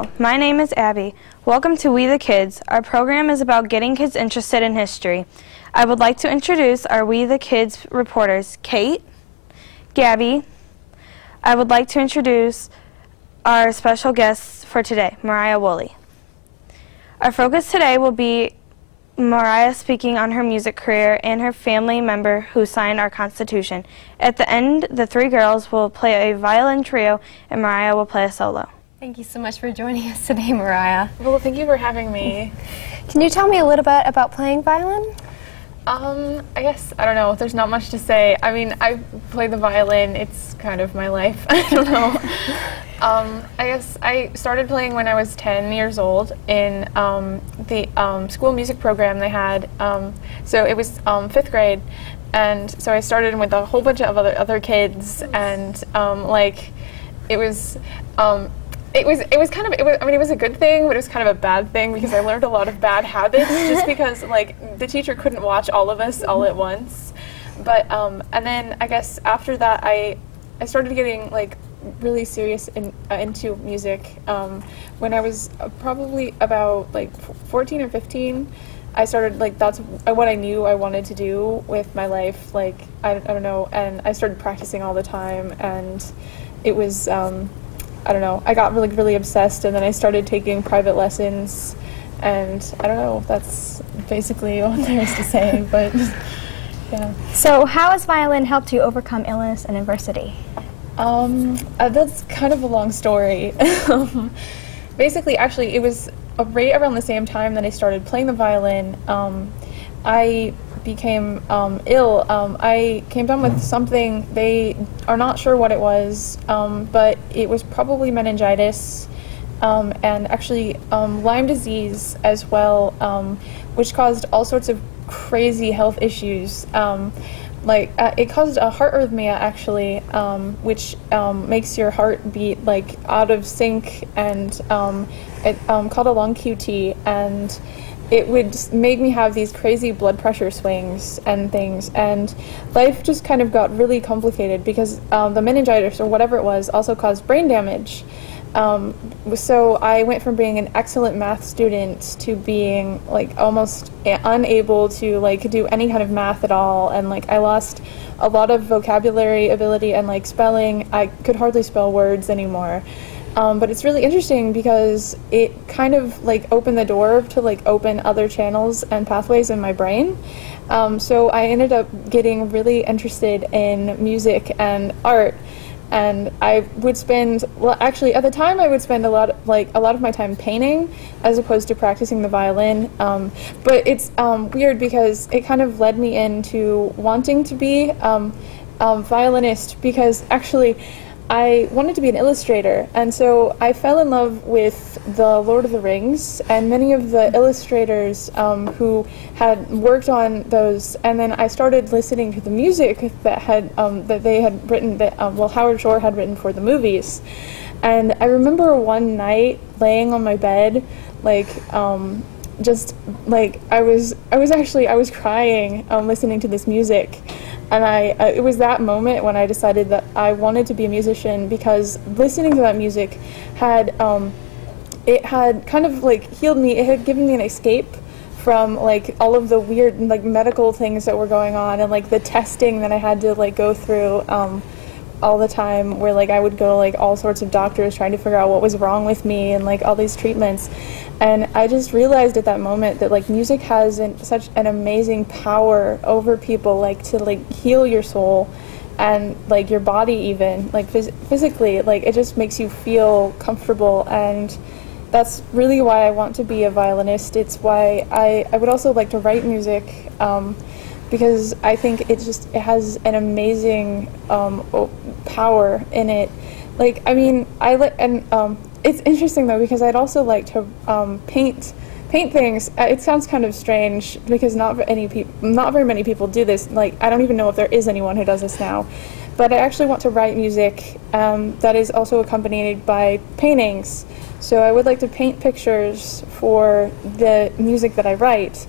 Hello, my name is Abby. Welcome to We the Kids. Our program is about getting kids interested in history. I would like to introduce our We the Kids reporters, Kate, Gabby. I would like to introduce our special guests for today, Mariah Woolley. Our focus today will be Mariah speaking on her music career and her family member who signed our Constitution. At the end, the three girls will play a violin trio and Mariah will play a solo. Thank you so much for joining us today, Mariah. Well, thank you for having me. Can you tell me a little bit about playing violin? I guess, I don't know, there's not much to say. I mean, I play the violin, it's kind of my life. I don't know. I guess I started playing when I was 10 years old in the school music program they had. So it was 5th grade, and so I started with a whole bunch of other kids, and it was a good thing, but it was kind of a bad thing because I learned a lot of bad habits just because the teacher couldn't watch all of us all at once. But and then I guess after that I started getting really serious into music when I was probably about 14 or 15. I started that's what I knew I wanted to do with my life. I don't know, and I started practicing all the time, and it was I don't know, I got really obsessed, and then I started taking private lessons, and I don't know, that's basically all there is to say, but yeah. So how has violin helped you overcome illness and adversity? That's kind of a long story. Basically, actually, it was right around the same time that I started playing the violin. I became ill. I came down with something. They are not sure what it was, but it was probably meningitis, and actually Lyme disease as well, which caused all sorts of crazy health issues. It caused a heart arrhythmia, actually, which makes your heart beat out of sync, and it called a lung QT, and it would make me have these crazy blood pressure swings and things, and life just kind of got really complicated because the meningitis or whatever it was also caused brain damage. So I went from being an excellent math student to being almost unable to do any kind of math at all, and I lost a lot of vocabulary ability and spelling. I could hardly spell words anymore. But it's really interesting because it kind of opened the door to open other channels and pathways in my brain. So I ended up getting really interested in music and art. And I would spend, well, actually, at the time, I would spend a lot of my time painting as opposed to practicing the violin. But it's weird because it kind of led me into wanting to be a violinist, because actually I wanted to be an illustrator, and so I fell in love with the Lord of the Rings and many of the illustrators who had worked on those, and then I started listening to the music that they had written, Howard Shore had written for the movies. And I remember one night laying on my bed, I was crying listening to this music. And it was that moment when I decided that I wanted to be a musician, because listening to that music had, it had kind of healed me. It had given me an escape from all of the weird medical things that were going on, and the testing that I had to go through all the time, where I would go to all sorts of doctors trying to figure out what was wrong with me, and all these treatments. And I just realized at that moment that music has such an amazing power over people, to heal your soul and your body, even physically. It just makes you feel comfortable, and that's really why I want to be a violinist. It's why I would also like to write music, because I think it has an amazing power in it. It's interesting though, because I'd also like to paint things. It sounds kind of strange because not very many people do this. I don't even know if there is anyone who does this now. But I actually want to write music that is also accompanied by paintings. So I would like to paint pictures for the music that I write,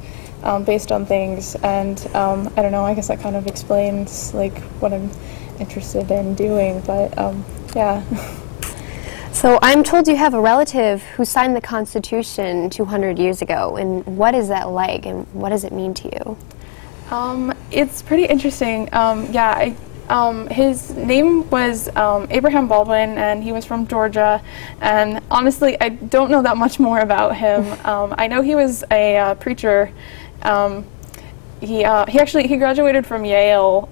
based on things. And I don't know, I guess that kind of explains what I'm interested in doing, but yeah. So I'm told you have a relative who signed the Constitution 200 years ago, and what is that like, and what does it mean to you? It's pretty interesting. His name was Abraham Baldwin, and he was from Georgia. And honestly, I don't know that much more about him. I know he was a preacher. He graduated from Yale,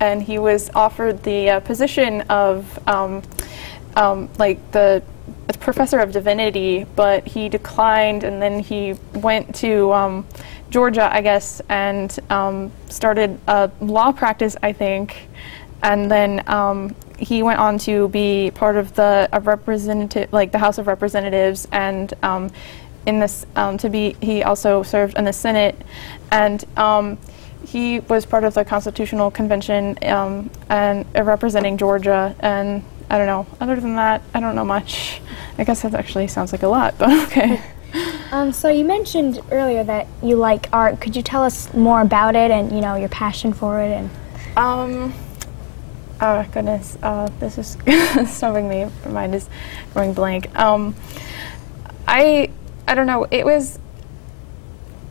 and he was offered the position of like the professor of divinity, but he declined, and then he went to Georgia, I guess, and started a law practice, I think, and then he went on to be part of the representative, like the House of Representatives, and in this he also served in the Senate, and he was part of the Constitutional Convention and representing Georgia. And I don't know. Other than that, I don't know much. I guess that actually sounds like a lot, but okay. So you mentioned earlier that you like art. Could you tell us more about it and, you know, your passion for it? And oh goodness, this is stopping me. My mind is going blank. I don't know. It was.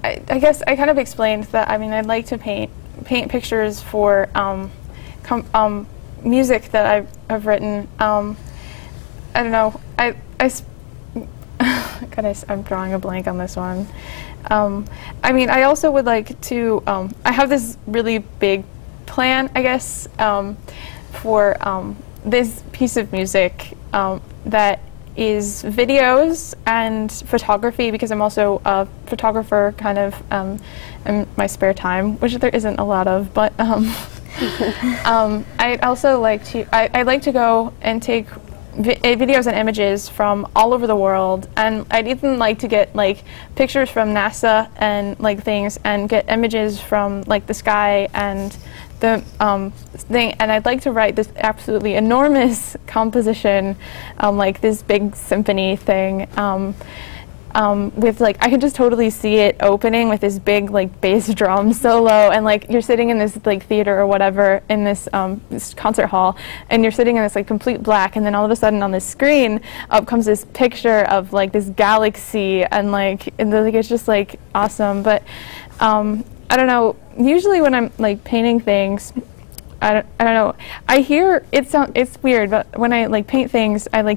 I guess I kind of explained that. I mean, I'd like to paint pictures for music that I've written. I don't know. Goodness, I'm drawing a blank on this one. I mean, I also would like to. I have this really big plan, I guess, for this piece of music that is videos and photography, because I'm also a photographer kind of in my spare time, which there isn't a lot of, but I'd also like to, I'd like to go and take videos and images from all over the world, and I'd even like to get like pictures from NASA and like things, and get images from like the sky and the thing, and I'd like to write this absolutely enormous composition, like this big symphony thing, with like, I could just totally see it opening with this big like bass drum solo, and like you're sitting in this like theater or whatever in this this concert hall, and you're sitting in this like complete black, and then all of a sudden on the screen up comes this picture of like this galaxy, and like it's just like awesome. But I don't know, usually when I'm like painting things, I don't know, I hear it's weird, but when I like paint things, I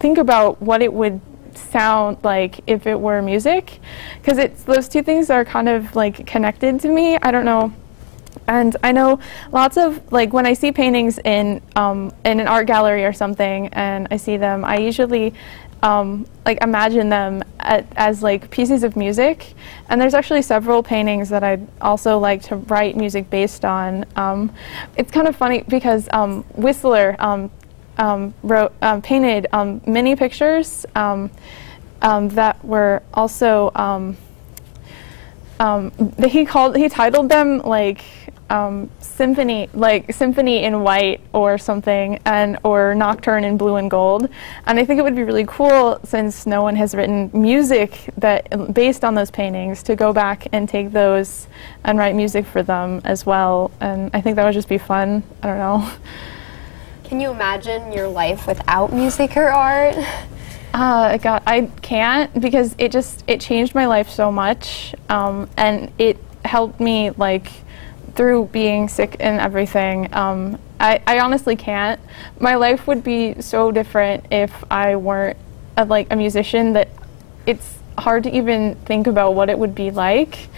think about what it would sound like if it were music, because those two things are kind of like connected to me. I don't know. And I know lots of, like, when I see paintings in an art gallery or something, and I see them, I usually like imagine them as like pieces of music. And there's actually several paintings that I'd also like to write music based on. It's kind of funny because Whistler painted many pictures that were also he titled them like symphony in white or something, or nocturne in blue and gold. And I think it would be really cool, since no one has written music that based on those paintings, to go back and take those and write music for them as well. And I think that would just be fun. I don't know. Can you imagine your life without music or art? God, I can't, because it changed my life so much, and it helped me like through being sick and everything. I honestly can't. My life would be so different if I weren't like a musician, that it's hard to even think about what it would be like.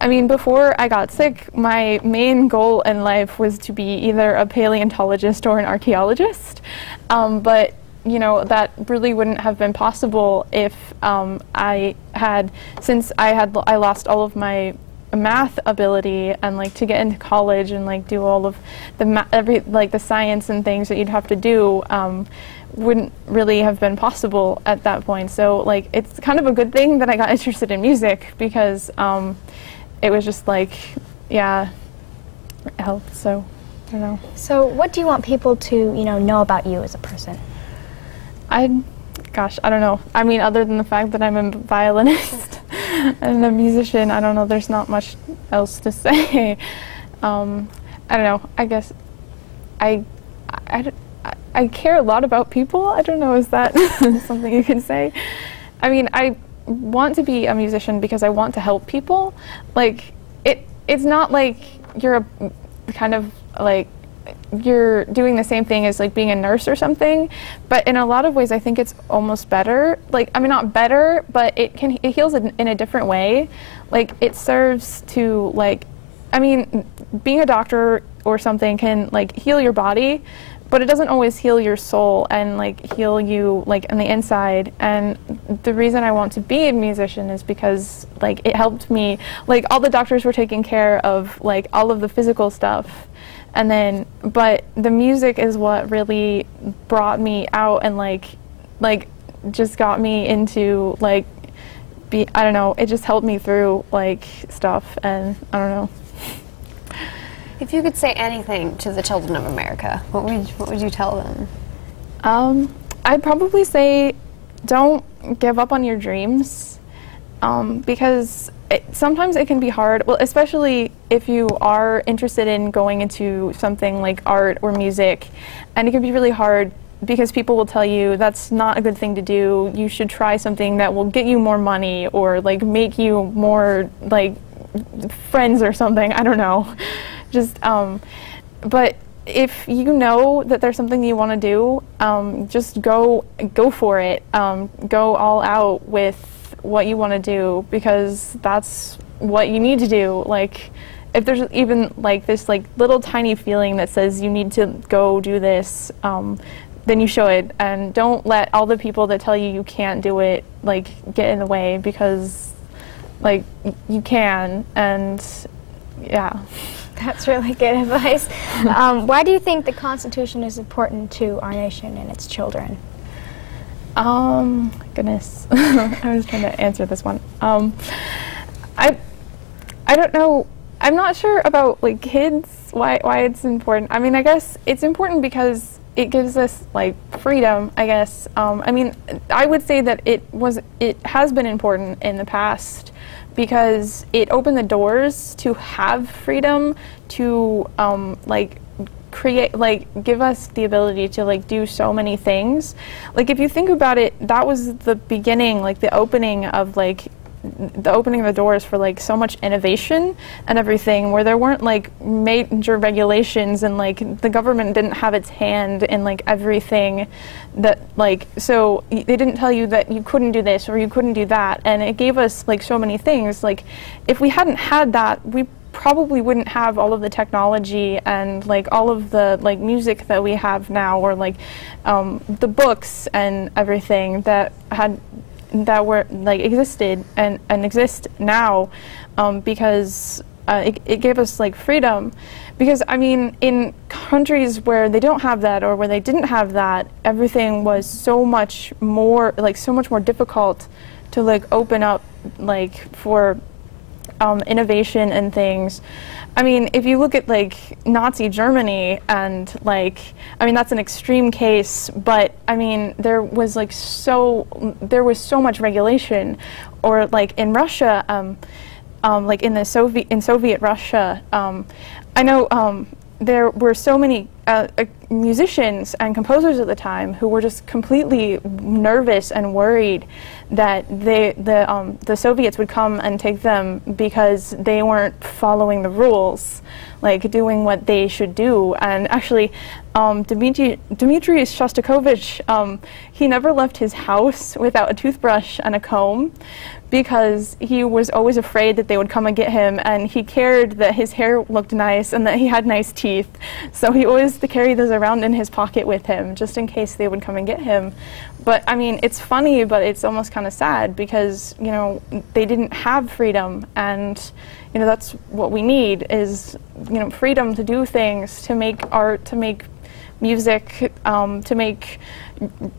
I mean, before I got sick, my main goal in life was to be either a paleontologist or an archaeologist, but you know, that really wouldn't have been possible if since I lost all of my math ability, and like to get into college and like do all of the the science and things that you'd have to do wouldn't really have been possible at that point. So like it's kind of a good thing that I got interested in music, because it was just like, yeah, it helped. So I don't know. So what do you want people to, you know about you as a person? Gosh, I don't know. I mean, other than the fact that I'm a violinist and a musician, I don't know, there's not much else to say. I don't know, I guess I I care a lot about people. I don't know, is that something you can say? I mean, I want to be a musician because I want to help people. Like, it's not like you're a kind of like you're doing the same thing as like being a nurse or something, but in a lot of ways I think it's almost better. Like, I mean, not better, but it heals in a different way. Like, it serves to, like, I mean, being a doctor or something can like heal your body, but it doesn't always heal your soul and like heal you like on the inside. And the reason I want to be a musician is because like it helped me, like all the doctors were taking care of like all of the physical stuff, and then but the music is what really brought me out and like just got me into like I don't know, it just helped me through like stuff, and I don't know. If you could say anything to the children of America, what would you tell them? I'd probably say don't give up on your dreams, because sometimes it can be hard, well, especially if you are interested in going into something like art or music, and it can be really hard because people will tell you that's not a good thing to do, you should try something that will get you more money or like make you more like friends or something, I don't know. Just, but if you know that there's something you want to do, just go for it. Go all out with what you want to do, because that's what you need to do. Like, if there's even like this like little tiny feeling that says you need to go do this, then you should, and don't let all the people that tell you can't do it like get in the way, because like you can, and yeah. That's really good advice. Why do you think the Constitution is important to our nation and its children? Goodness. I was trying to answer this one. I don't know. I'm not sure about like kids, why it's important. I mean, I guess it's important because it gives us like freedom, I guess. I mean, I would say that it has been important in the past, because it opened the doors to have freedom to like create, like give us the ability to like do so many things. Like, if you think about it, that was the beginning, like the opening of the doors for like so much innovation and everything, where there weren't like major regulations, and like the government didn't have its hand in like everything that like, so they didn't tell you that you couldn't do this or you couldn't do that, and it gave us like so many things. Like, if we hadn't had that, we probably wouldn't have all of the technology and like all of the like music that we have now, or like the books and everything that were like existed and exist now, because it gave us like freedom. Because I mean, in countries where they don't have that, or where they didn't have that, everything was so much more difficult to like open up like for innovation and things. I mean, if you look at like Nazi Germany, and like, I mean, that's an extreme case, but I mean, there was so much regulation. Or like in Russia, like in Soviet Russia, I know there were so many musicians and composers at the time who were just completely nervous and worried that the Soviets would come and take them because they weren't following the rules, like doing what they should do. And actually, Dmitry Shostakovich, he never left his house without a toothbrush and a comb, because he was always afraid that they would come and get him, and he cared that his hair looked nice and that he had nice teeth. So he always carried those around in his pocket with him, just in case they would come and get him. But I mean, it's funny, but it's almost kind of sad, because, you know, they didn't have freedom, and, you know, that's what we need is, you know, freedom to do things, to make art, to make music, to make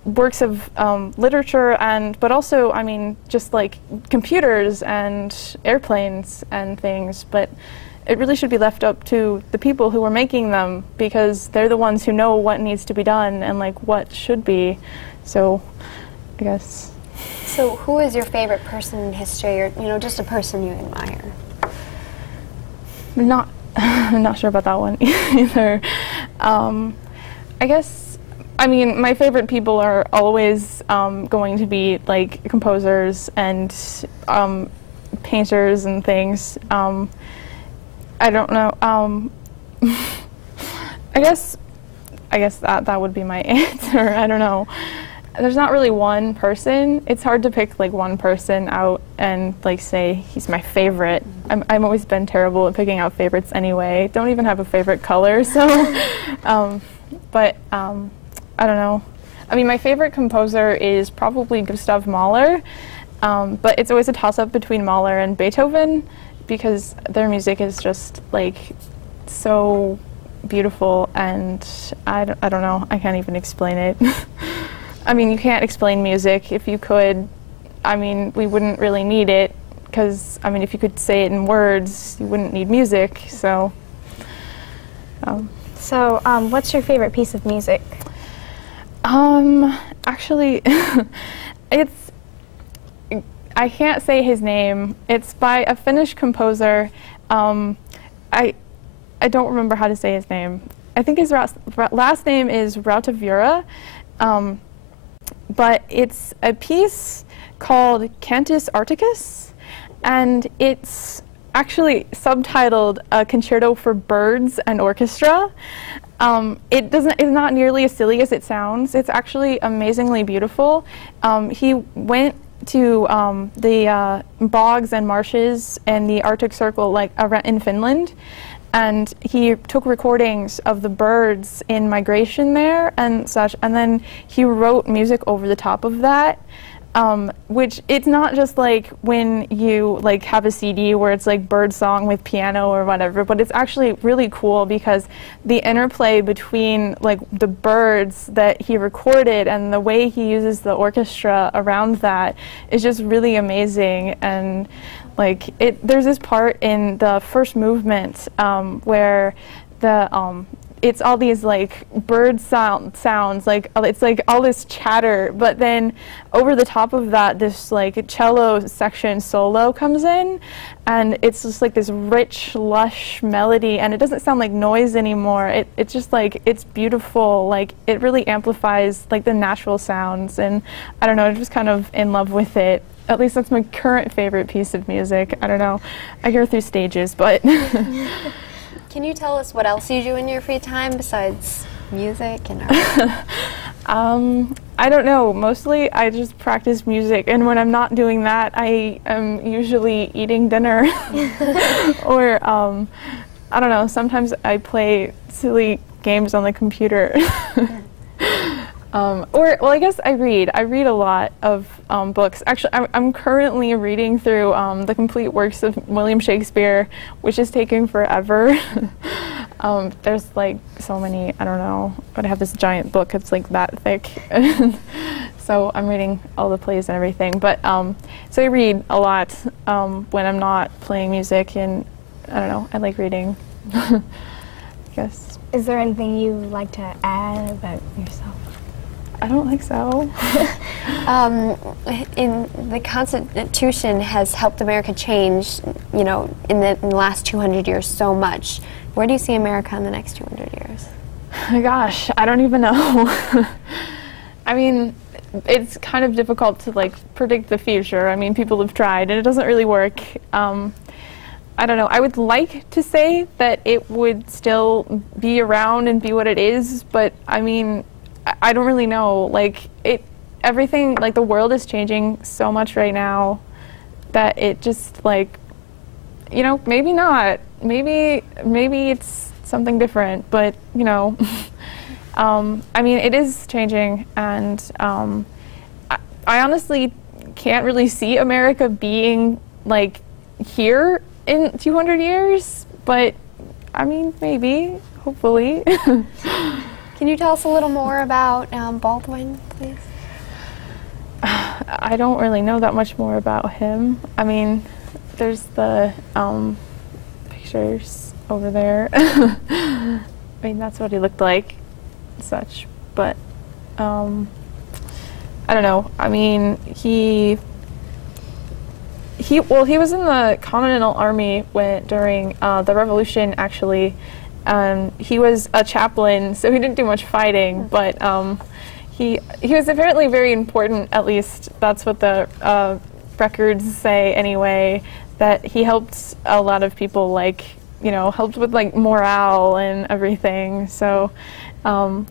works of literature, but also, I mean, just like computers and airplanes and things. But it really should be left up to the people who are making them, because they're the ones who know what needs to be done and like what should be. So, I guess. So, who is your favorite person in history, or, you know, just a person you admire? I'm not sure about that one either. I guess I mean, my favorite people are always going to be like composers and painters and things. I don't know. I guess that would be my answer. I don't know. There's not really one person. It's hard to pick like one person out and like say he's my favorite. I've always been terrible at picking out favorites anyway. Don't even have a favorite color, so. But I don't know. I mean, my favorite composer is probably Gustav Mahler, but it's always a toss-up between Mahler and Beethoven because their music is just like so beautiful, and I don't know. I can't even explain it. I mean, you can't explain music. If you could, I mean, we wouldn't really need it because, I mean, if you could say it in words, you wouldn't need music, so. So, what's your favorite piece of music? Actually, I can't say his name. It's by a Finnish composer. I don't remember how to say his name. I think his last name is Rautavura, but it's a piece called Cantus Arcticus, and it's actually subtitled A Concerto for Birds and Orchestra. It's not nearly as silly as it sounds. It's actually amazingly beautiful. He went to the bogs and marshes in the Arctic Circle, like in Finland, and he took recordings of the birds in migration there and such, and then he wrote music over the top of that. Which it's not just like when you like have a CD where it's like bird song with piano or whatever, but it's actually really cool because the interplay between like the birds that he recorded and the way he uses the orchestra around that is just really amazing. And like there's this part in the first movement where the it's all these like bird sounds, like it's like all this chatter, but then over the top of that, this like cello section solo comes in, and it's just like this rich, lush melody, and it doesn't sound like noise anymore. It's just like, it's beautiful, like it really amplifies like the natural sounds, and I don't know, I'm just kind of in love with it. At least that's my current favorite piece of music. I don't know, I go through stages, but. Can you tell us what else you do in your free time besides music and art? I don't know. Mostly I just practice music, and when I'm not doing that, I am usually eating dinner. Or, I don't know, sometimes I play silly games on the computer. Or, well, I guess I read. I read a lot of books. Actually, I'm currently reading through the complete works of William Shakespeare, which is taking forever. There's like so many, I don't know, but I have this giant book. It's like that thick. So I'm reading all the plays and everything. But so I read a lot when I'm not playing music, and I don't know, I like reading, I guess. Is there anything you like to add about yourself? I don't think so. In the Constitution has helped America change, you know, in the last 200 years so much. Where do you see America in the next 200 years? Oh gosh, I don't even know. I mean, it's kind of difficult to like predict the future. I mean, people have tried and it doesn't really work. I don't know. I would like to say that it would still be around and be what it is, but I mean, I don't really know. Like everything, like the world is changing so much right now that it just like, you know, maybe not. Maybe it's something different, but you know, I mean, it is changing, and I honestly can't really see America being like here in 200 years, but I mean, maybe, hopefully. Can you tell us a little more about Baldwin, please? I don't really know that much more about him. I mean, there's the pictures over there. I mean, that's what he looked like, such. But I don't know. I mean, he was in the Continental Army during the Revolution, actually, He was a chaplain, so he didn't do much fighting, but he was apparently very important, at least that's what the records say anyway, that he helped a lot of people, like, you know, helped with like morale and everything. So I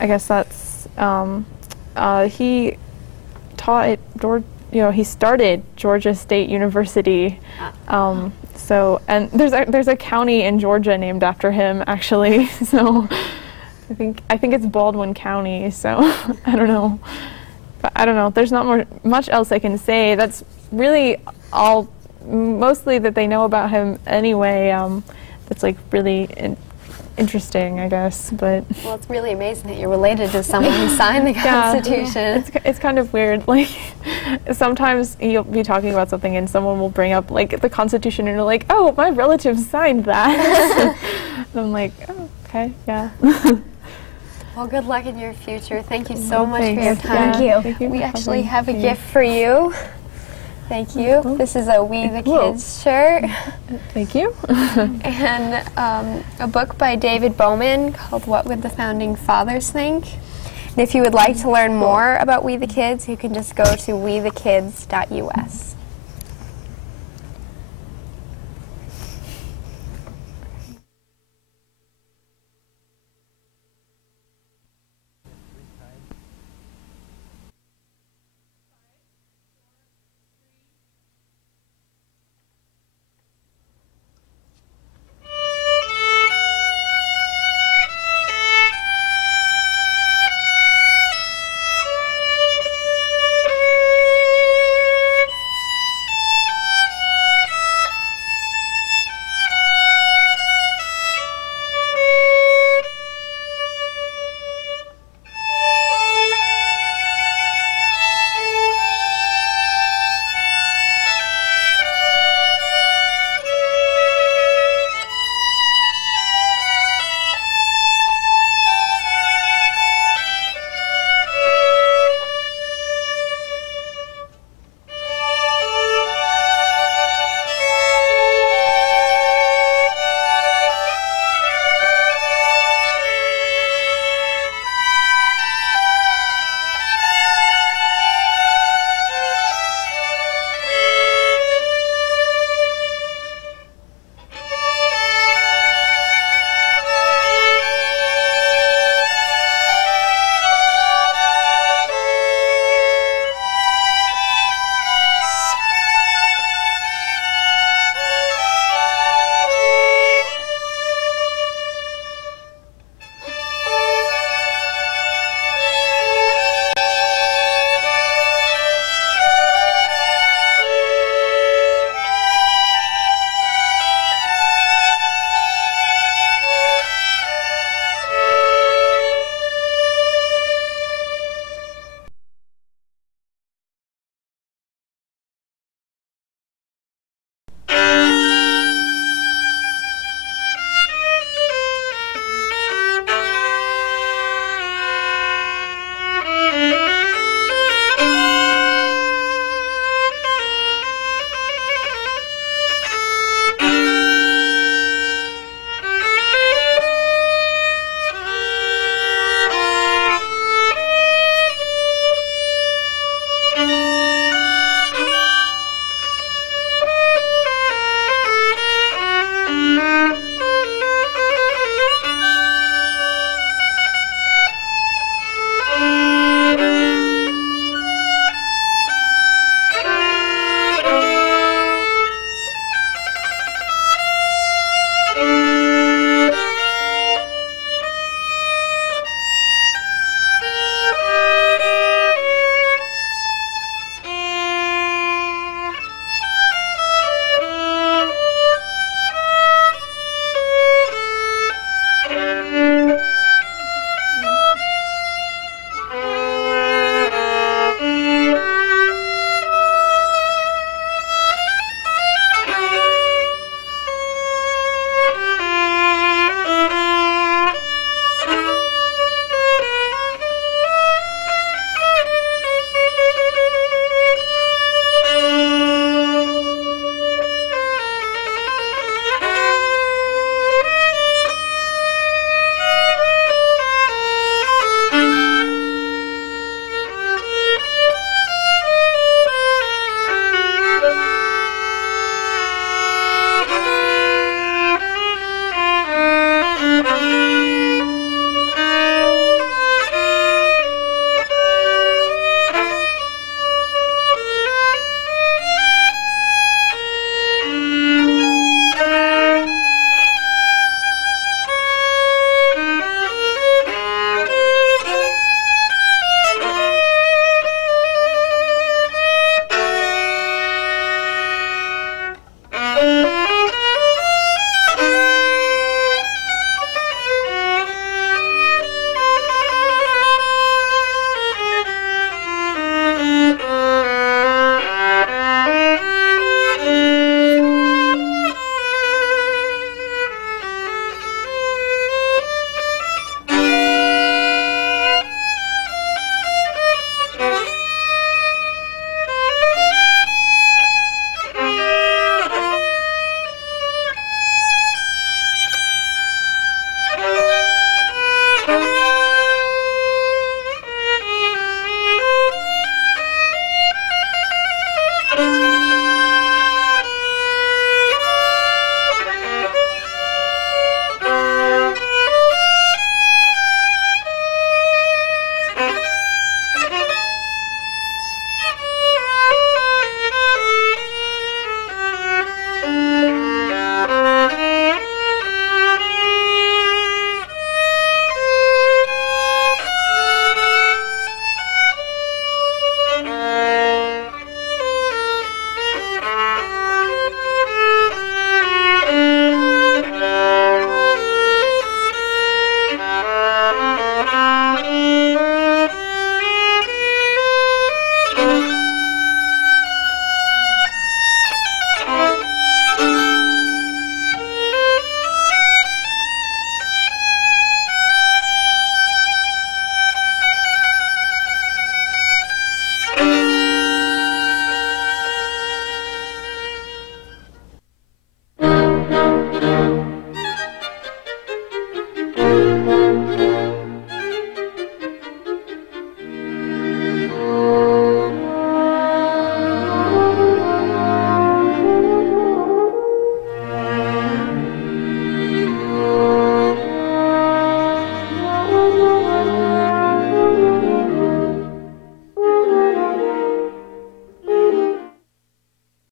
guess that's, he taught at he started Georgia State University. So, and there's a county in Georgia named after him, actually. So I think it's Baldwin County. So I don't know, but I don't know. There's not much else I can say. That's really all, mostly that they know about him anyway. That's like really interesting, I guess. But well, it's really amazing that you're related to someone who signed the Constitution. Yeah, it's kind of weird. Like sometimes you'll be talking about something and someone will bring up like the Constitution and you're like, oh, my relative signed that. And I'm like, oh, okay, yeah. Well, good luck in your future. Thank you so much for your time. Thank you. We actually have a gift for you. Thank you. This is a We the Kids shirt. Thank you. And a book by David Bowman called What Would the Founding Fathers Think? And if you would like to learn more about We the Kids, you can just go to wethekids.us.